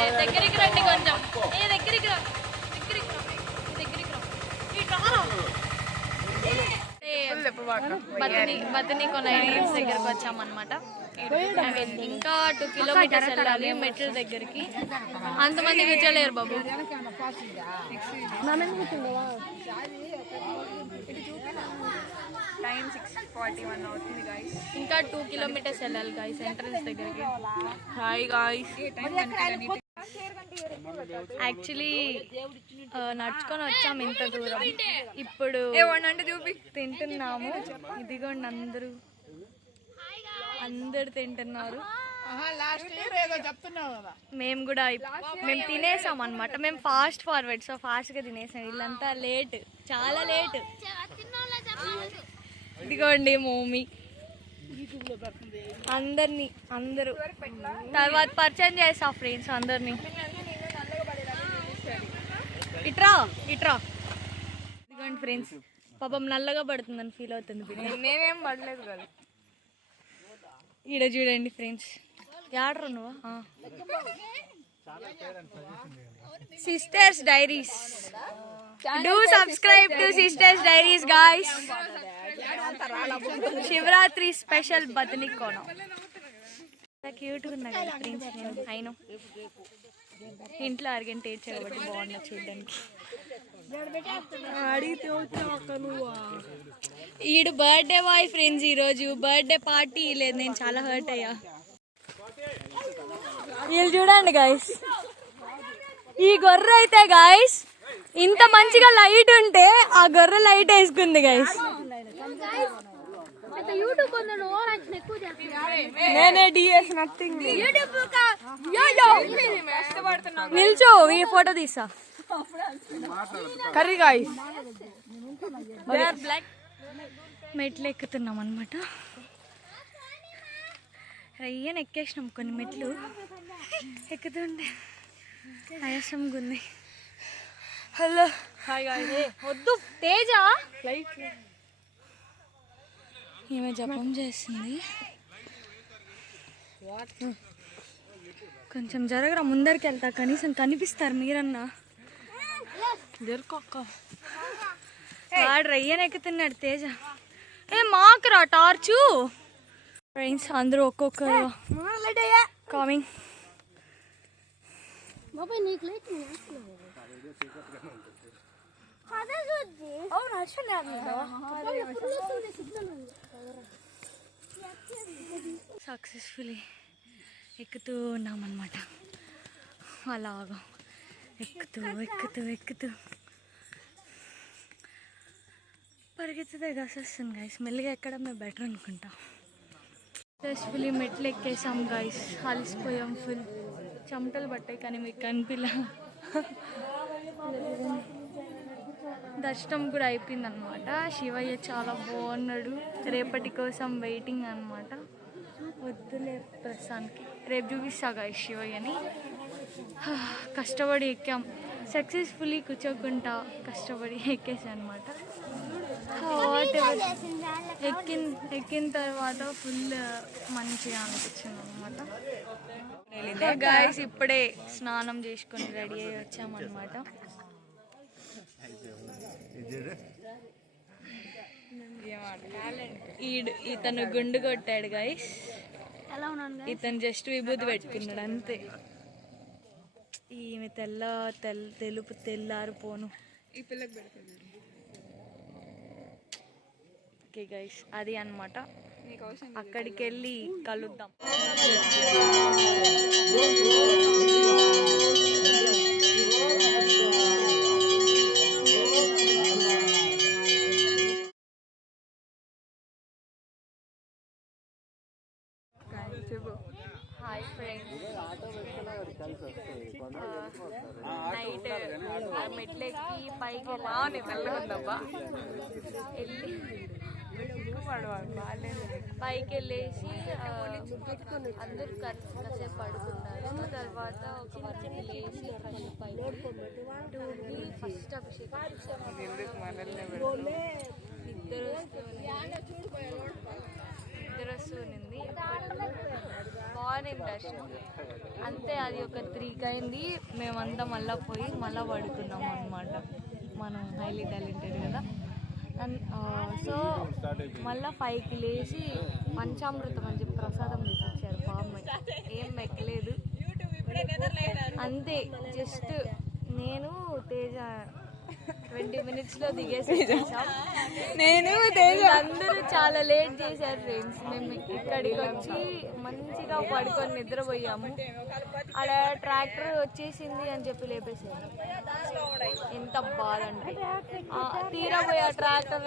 అరే దగ్గరికి రండి కొంచెం. దగ్గరికి రా. బతిని కొన్ని ఐడియాస్ దగ్గరకు వచ్చామన్నమాట. ఇంకా 2 కిలోమీటర్స్ వెళ్ళాలి మెట్రో దగ్గరికి. అంతమంది కూర్చోలేరు బాబు. టైం 6:41 అవుతుంది గైస్. ఇంకా 2 కిలోమీటర్స్ వెళ్ళాలి గైస్ ఎంట్రన్స్ దగ్గరికి. Hi guys. యాక్చువల్లీ నడుచుకొని వచ్చాము ఇంత దూరం. ఇప్పుడు తింటున్నాము. ఇదిగోండి అందరు తింటున్నారు. మేము కూడా తినేసాం అనమాట. మేము ఫాస్ట్ ఫార్వర్డ్, సో ఫాస్ట్గా తినేసాం. వీళ్ళంతా లేట్, చాలా లేట్. ఇదిగోండి మమ్మీ అందరూ తర్వాత పరిచయం చేస్తా ఫ్రెండ్స్ అందరినీ. ఇట్రా ఇదిగోండి ఫ్రెండ్స్. పాపం నల్లగా పడుతుందని ఫీల్ అవుతుంది. నేనేం పడలేదు కదా. ఈడ చూడండి ఫ్రెండ్స్. యాడ్రా నువ్వు? Sisters diaries. Do subscribe to sisters diaries guys. Shivaratri special బతిని కోణం. క్యూట్గా ఉన్నా కదా ఫ్రెండ్స్. నేను అయినా ఇంట్లో అరగంట ఏడ్చా కాబట్టి బాగున్నా చూడడానికి. ఈడు బర్త్డే బాయ్ ఫ్రెండ్స్. ఈరోజు బర్త్డే పార్టీ లేదు. నేను చాలా హర్ట్ అయ్యా. వీళ్ళు చూడండి గాయస్. ఈ గొర్రె అయితే గాయస్ ఇంత మంచిగా లైట్ ఉంటే ఆ గొర్రె లైట్ వేసుకుంది గాయస్. నేనే డిఎస్ నథింగ్. నిల్చో ఈ ఫోటో తీసా. Curry guys. మెట్లు ఎక్కుతున్నాం అనమాట. రయ్యని ఎక్కేసినాం కొన్ని మెట్లు. ఎక్కుతుంటే ఆయాసంగా ఉంది. Hello hi guys. వద్దు తేజ. ఈమె జపం చేస్తుంది. కొంచెం జరగరా, ముందరికి వెళ్తా. కనీసం కనిపిస్తారు మీరన్నా. వాడు రయ్యని ఎక్కుతున్నాడు తేజ. మాకురా టార్చు. ఫ్రెండ్స్ అందరూ ఒక్కొక్కరు కమింగ్. సక్సెస్ఫుల్లీ ఎక్కుతూ ఉన్నామన్నమాట. అలాగా ఎక్కుతూ పరిగెత్తుతే గసేస్తుంది గైస్. మెల్లిగా ఎక్కడమే బెటర్ అనుకుంటా. సక్సెస్ఫుల్లీ మెట్లు ఎక్కేసాం గైస్. అలసిపోయాం ఫుల్. చెమటలు పట్టాయి కానీ మీకు కనిపిలా. దర్శనం కూడా అయిపోయిందనమాట. శివయ్య చాలా బాగున్నాడు. రేపటి కోసం వెయిటింగ్ అనమాట. వద్దులే ప్రస్తుతానికి, రేపు చూపిస్తా గైస్ శివయ్యని. కష్టపడి ఎక్కాం. సక్సెస్ఫుల్లీ కూర్చోకుండా కష్టపడి ఎక్కేసాం అనమాట. ఎక్కిన తర్వాత ఫుల్ మంచిగా అనిపించింది అనమాట. గాయస్ ఇప్పుడే స్నానం చేసుకొని రెడీ అయ్యి వచ్చామన్నమాట. ఇతను గుండు కొట్టాడు గాయస్. ఇతను జస్ట్ విభూతి పెట్టుకున్నాడు అంతే. ఈమె తెలుపు తెల్లారిపోను. ఓకే గైస్ అది అన్నమాట. అక్కడికి వెళ్ళి కలుద్దాం. Hi friends. నైట్ మెట్లెక్కి పైకి పైకి వెళ్ళేసి అందరూ కాసేపు పడుకున్నారు. తర్వాత ఒక పర్సన్ లేచి ఫస్ట్ అభిషేకం ఇద్దరు వస్తుంది. బాగుంది దర్శనం. అంతే అది ఒక 3కి అయింది. మేమంతా మళ్ళీ పోయి మళ్ళీ పడుకున్నాము అనమాట. మనం హైలీ టాలెంటెడ్ కదా. సో మళ్ళీ 5కి లేచి పంచామృతం అని చెప్పి ప్రసాదం తెచ్చిచ్చారు. బాగా ఏం మెక్కలేదు అంతే. జస్ట్ నేను తేజ 20 minutesలో దిగేసి నేను అందరూ చాలా లేట్ చేశారు ఫ్రెండ్స్. మేము ఇక్కడికి వచ్చి మంచిగా పడుకొని నిద్రపోయాము. అక్కడ ట్రాక్టర్ వచ్చేసింది అని చెప్పి లేపేసారు. ఎంత బాధ అంటే తీరాబోయే ట్రాక్టర్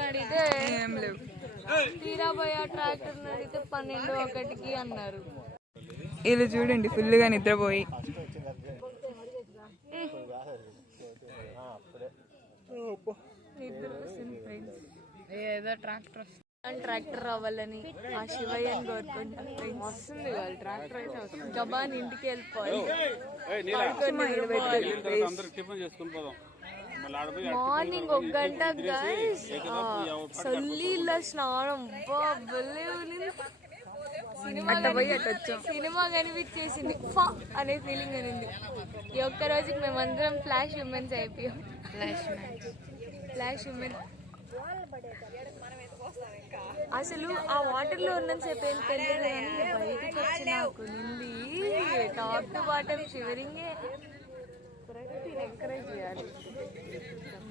అడిగితే 12-1కి అన్నారు. వీళ్ళు చూడండి ఫుల్గా నిద్రపోయి. ఏదో ట్రాక్టర్ రావాలని ఆ శివయ్యని కోరుకుంటా. వస్తుంది కదా ట్రాక్టర్ అయితే గబాన్ ఇంటికి వెళ్ళిపోయి మార్నింగ్ 1 గంట సల్లీలో స్నానం సినిమా కనిపించేసింది. ఫా అనే ఫీలింగ్ అనింది. ఈ ఒక్క రోజుకి మేమందరం ఫ్లాష్ హ్యూమన్స్ అయిపోయాం. ఫ్లాష్ హ్యూమన్ అసలు ఆ వాటర్లో ఉన్నంతసేపు ఏం తెలియదు కానీ బయటకు వచ్చి నాకు నింది టాప్ టు బాటమ్ షివరింగే. ఎంకరేజ్ చేయాలి.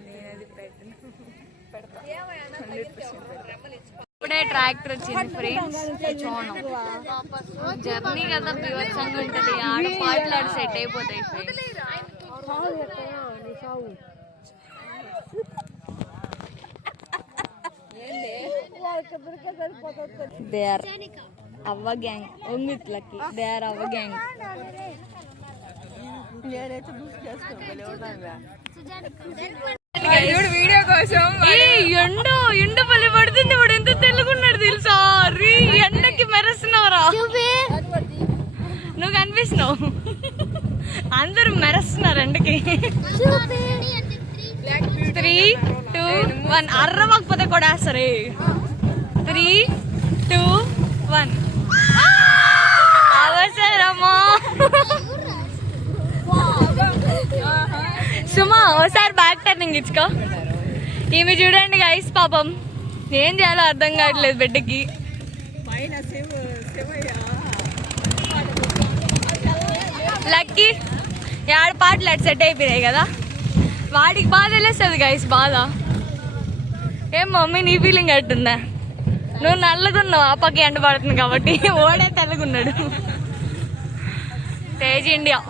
నేను అది పెడతా. ఇప్పుడే ట్రాక్టర్ వచ్చింది ఫ్రెండ్స్. జర్నీ కదా బీభత్సంగా ఉంటుంది. ఆడ పాటలు ఆడ సెట్ అయిపోతాయి ఫ్రెండ్స్. దే ఆర్ అవ్వ గ్యాంగ్. ఒంగిట్లకి దే ఆర్ అవ్వ గ్యాంగ్. వీడియో కోసం ఎండ పల్లి పడుతుంది. ఇప్పుడు ఎంత తెల్లగున్నాడు తెలుసా? ఎండకి మెరుస్తున్నావురా నువ్వు. కనిపిస్తున్నావు. అందరూ మెరుస్తున్నారు ఎండకి. 3, 2, 1 అర్రమకపోతే కూడా సరే. 3, 2, 1 అవసరమా సుమా? ఒకసారి బ్యాక్ టర్నింగ్ ఇచ్చుకో. ఈమె చూడండి గైస్, పాపం ఏం చేయాలో అర్థం కావట్లేదు బిడ్డకి. లక్కీ ఏడు పాటలు అటు సెట్ అయిపోయాయి కదా. వాడికి బాధ తెలిస్తుంది గైస్ బాధ. ఏం మమ్మీ నీ ఫీలింగ్ ఎట్టుందా? నువ్వు నల్లగున్నావు, ఆ పక్క ఎండ పడుతుంది కాబట్టి. ఓడే తెల్లగున్నాడు. తేజ్ ఇండియా.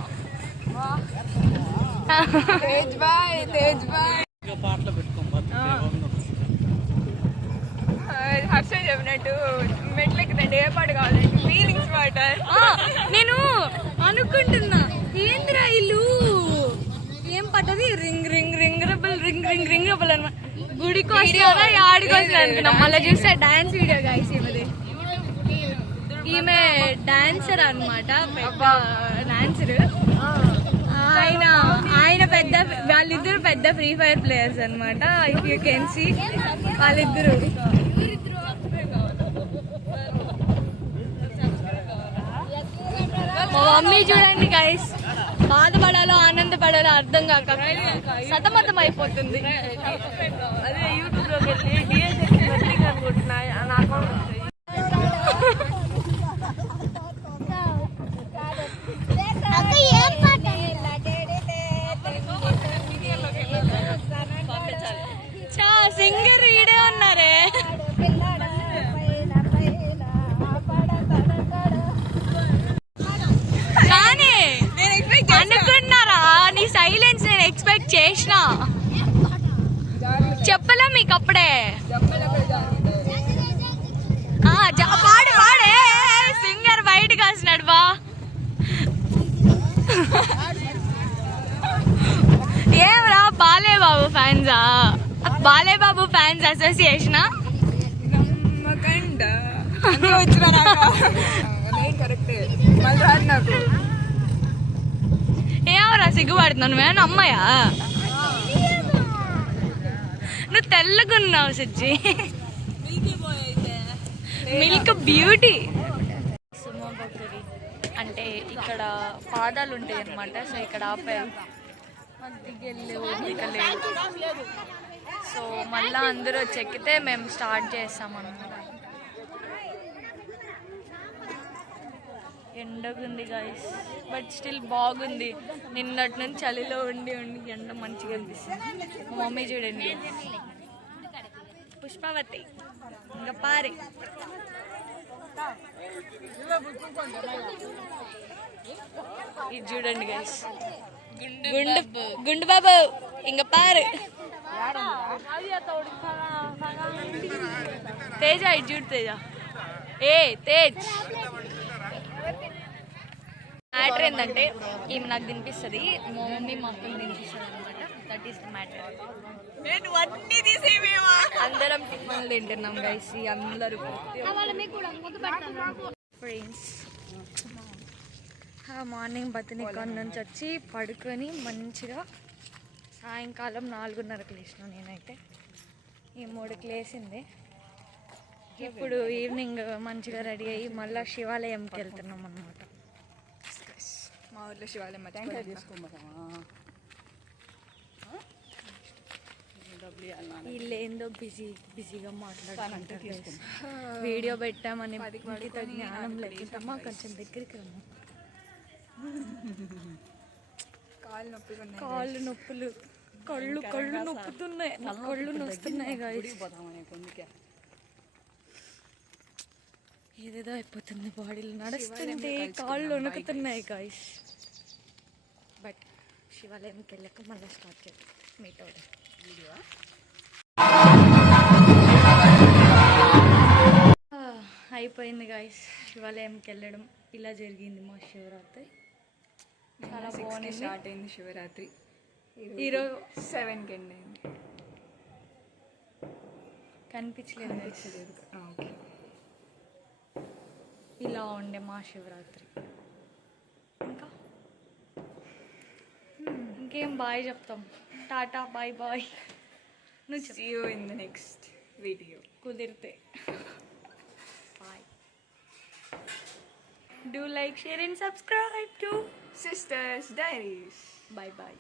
హర్ష చెప్పినట్టు మెట్లకి ఏ పాట కావాలంటే ఫీలింగ్స్ పాట. నేను అనుకుంటున్నా ఏంద్రా ఇల్లు ఏం పట్టది? Ring ring ring rubble ring ring ring rubble అనమాట. గుడికి వస్తారా ఆడికి వస్తుంది అనుకున్నాం. మళ్ళీ చూస్తే డాన్స్ వీడియో గాయస్. ఈమె డాన్సర్ అనమాట, డాన్సర్. ఆయన పెద్ద, వాళ్ళిద్దరు పెద్ద ఫ్రీ ఫైర్ ప్లేయర్స్ అనమాట. ఇఫ్ యూ కెన్ సీ వాళ్ళిద్దరు. మా మమ్మీ చూడండి గైస్, బాధపడాలో ఆనందపడాలో అర్థం కాక సతమతం అయిపోతుంది. అదే యూట్యూబ్ లోకి వెళ్ళి డిఎస్ఎస్ అనుకుంటున్నా నాకు. సింగర్ ఈడే ఉన్నారే. కానీ అనుకున్నారా నీ సైలెన్స్ నేను ఎక్స్పెక్ట్ చేసిన. చెప్పలే మీకు అప్పుడే. పాడు పాడే. సింగర్ బయటకు వస్తున్నాడు బా. ఏమరా బాలేబాబు ఫ్యాన్సా? బాలేబాబు ఫ్యాన్స్ అసోసియేషనా? ఏమరా సిగ్గుపడుతున్నావు? నువ్వేనా అమ్మాయా? నువ్వు తెల్లగున్నావు సజ్జి. Milk beauty. అంటే ఇక్కడ పాదాలు ఉంటాయి అన్నమాట. సో ఇక్కడ ఆపారు, ఇక లేదు. సో మళ్ళీ అందరూ వచ్చి ఎక్కితే మేము స్టార్ట్ చేస్తామన్నమాట. ఎండగుంది గాయస్, బట్ స్టిల్ బాగుంది. నిన్నటి నుంచి చలిలో ఉండి ఎండ మంచిగా అనిపిస్తుంది. మా మమ్మీ చూడండి, పుష్పవతి ఇంకా పారే. ఇది చూడండి గైస్, గుండు బాబు ఇంకా పారు. తేజ ఇది చూడు, తేజ తేజ్. మ్యాటర్ ఏంటంటే ఈమె నాకు తినిపిస్తుంది, మా మమ్మీ మా అక్కని తినిపిస్తుంది అనమాట. That is the matter. అందరం టిఫిన్లు తింటున్నాం గైస్, అందరూ ఫ్రెండ్స్. మార్నింగ్ బతినికాన్ నుంచి వచ్చి పడుకొని మంచిగా సాయంకాలం 4:30కి లేచిన నేనైతే. ఈ 3కి లేచింది. ఇప్పుడు ఈవినింగ్ మంచిగా రెడీ అయ్యి మళ్ళీ శివాలయంకి వెళ్తున్నాం అన్నమాట. మా ఊర్లో శివాలయం వీళ్ళు ఏందో బిజీగా మాట్లాడుతుంటారు. వీడియో పెట్టామని జ్ఞానం లేకుంటామా, కొంచెం దగ్గరికి రమ్మా. కాళ్ళు నొప్పులు, కళ్ళు నొప్పుతున్నాయి, కళ్ళు నొస్తున్నాయి గాయస్. ఏదేదో అయిపోతుంది బాడీలో, నడుస్తుంటే కాళ్ళు వణుకుతున్నాయి గాయస్. బట్ శివాలయంకి వెళ్ళాక మళ్ళీ స్టార్ట్ చేద్దాం మీట్ అవుతాం. అయిపోయింది గాయస్ శివాలయంకి వెళ్ళడం. ఇలా జరిగింది మా శివరాత్రి. చాలా బాగుంది. స్టార్ట్ అయింది శివరాత్రి, ఈరోజు 7కి ఎండ్ అయింది. కనిపించలేదు. ఓకే, ఇలా ఉండే మా శివరాత్రి. ఇంకేం బాయ్ చెప్తాం, టాటా బాయ్ బాయ్. నువ్వు see you in the next video. కుదిరితే bye. Do like, share and subscribe to Sisters Diaries. Bye bye.